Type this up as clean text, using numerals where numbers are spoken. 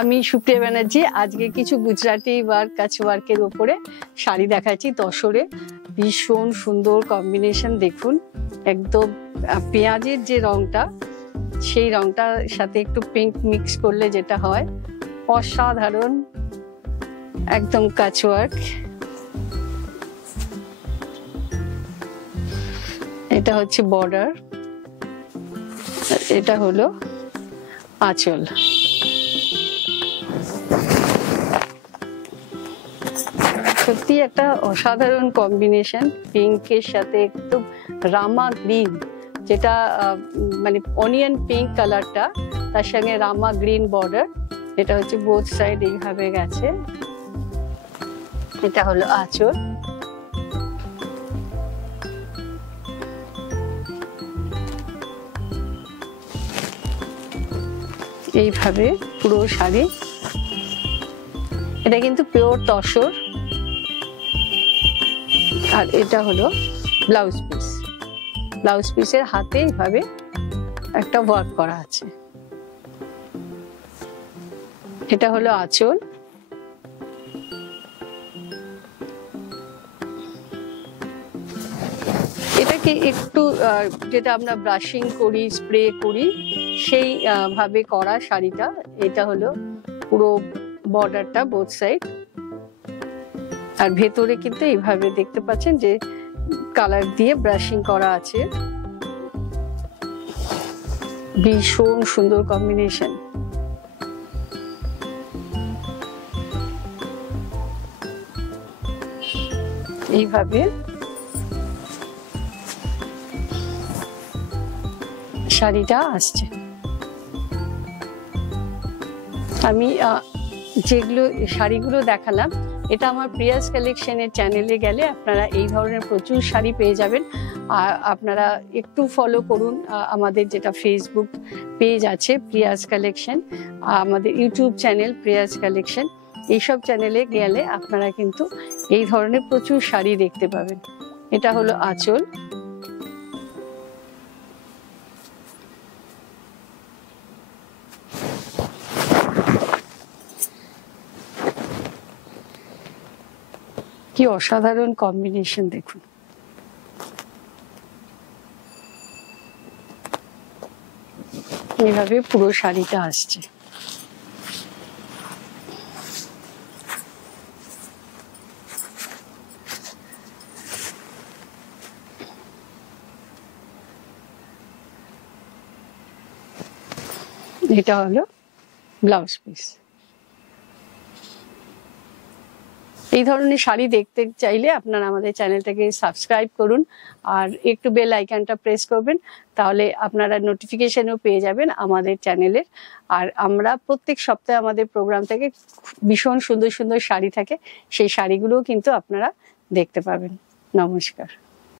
আমি সুপ্রিয়া ব্যানার্জি। আজকে কিছু গুজরাটি ওয়ার্ক কাছ ওয়ার্কের উপরে শাড়ি দেখাচ্ছি তসরে। ভীষণ সুন্দর কম্বিনেশন, দেখুন একদম পেঁয়াজের যে রংটা, সেই রংটার সাথে একটু পিঙ্ক মিক্স করলে যেটা হয় অসাধারণ, একদম কাছ ওয়ার্ক। এটা হচ্ছে বর্ডার, এটা হলো আঁচল। সত্যি একটা অসাধারণ কম্বিনেশন, পিঙ্কের সাথে একদম রামা গ্রিন, যেটা মানে অনিয়ন পিঙ্ক কালারটা, তার সঙ্গে রামা গ্রিন বর্ডার। এটা হচ্ছে বোথ সাইড এইভাবে গেছে। এটা হলো আঁচল। এইভাবে পুরো শাড়ি, এটা কিন্তু পিওর তসর। আর এটা হলো ব্লাউজ পিস। ব্লাউজ পিসের হাতে এইভাবে একটা ওয়ার্ক করা আছে। এটা হলো আঁচল। এটাকে একটু যেটা আমরা ব্রাশিং করি, স্প্রে করি, সেই ভাবে করা শাড়িটা। এটা হলো পুরো বর্ডারটা বোথ সাইড। আর ভেতরে কিন্তু এইভাবে দেখতে পাচ্ছেন যে কালার দিয়ে ব্রাশিং করা আছে। ভীষণ সুন্দর কম্বিনেশন। এইভাবে শাড়িটা আসছে। আমি যেগুলো শাড়িগুলো দেখালাম, এটা আমার প্রিয়াস কালেকশনের চ্যানেলে গেলে আপনারা এই ধরনের প্রচুর শাড়ি পেয়ে যাবেন। আর আপনারা একটু ফলো করুন আমাদের যেটা ফেসবুক পেজ আছে প্রিয়াস কালেকশন, আমাদের ইউটিউব চ্যানেল প্রিয়াস কালেকশন। এইসব চ্যানেলে গেলে আপনারা কিন্তু এই ধরনের প্রচুর শাড়ি দেখতে পাবেন। এটা হলো আঁচল। কি অসাধারণ কম্বিনেশন, দেখুন। এইভাবে পুরো শাড়িটা আসছে। এটা হলো ব্লাউজ পিস। এই ধরনের শাড়ি দেখতে চাইলে আপনারা আমাদের চ্যানেলটাকে সাবস্ক্রাইব করুন আর একটু বেল আইকনটা প্রেস করবেন, তাহলে আপনারা নোটিফিকেশনও পেয়ে যাবেন আমাদের চ্যানেলের। আর আমরা প্রত্যেক সপ্তাহে আমাদের প্রোগ্রাম থেকে ভীষণ সুন্দর সুন্দর শাড়ি থাকে, সেই শাড়িগুলোও কিন্তু আপনারা দেখতে পাবেন। নমস্কার।